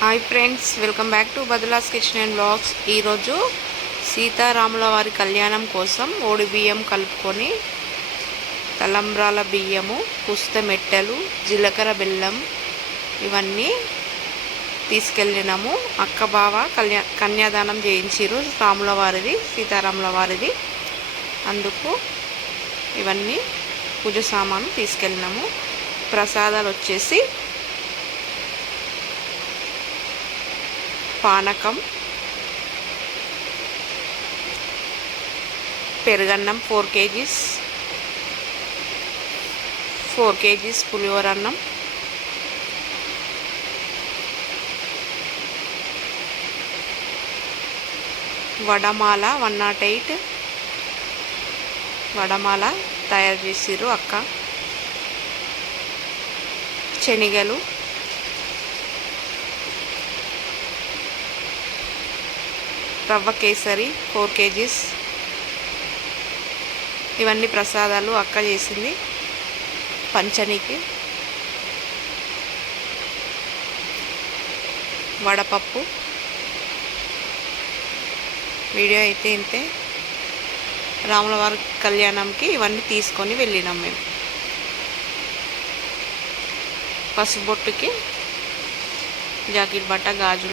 Hi friends, welcome back to బదులాస్ kitchen and blogs. ఈరోజు సీతారాముల వారి కళ్యాణం కోసం ఓడి బియ్యం కలుపుకొని తలంబ్రాల బియ్యము, పుస్త మెట్టెలు, జీలకర్ర బెల్లం ఇవన్నీ తీసుకెళ్ళినాము. అక్క బావ కన్యాదానం చేయించారు రాముల వారిది, సీతారాముల వారిది. అందుకు ఇవన్నీ పూజ సామాను తీసుకెళ్ళినాము. ప్రసాదాలు వచ్చేసి పానకం, పెరుగన్నం 4 kgs, పులిహోర అన్నం, వడమాల 108 వడమాల తయారు చేసిర్రు అక్క. శనగలు, రవ్వ కేసరి 4 kgs. ఇవన్నీ ప్రసాదాలు అక్క చేసింది పంచనికి. వడపప్పు. వీడియో అయితే ఇంతే. రాముల వారి కళ్యాణంకి ఇవన్నీ తీసుకొని వెళ్ళినాం మేము. పసుపు బొట్టుకి జాకెట్ బట్ట, గాజులు.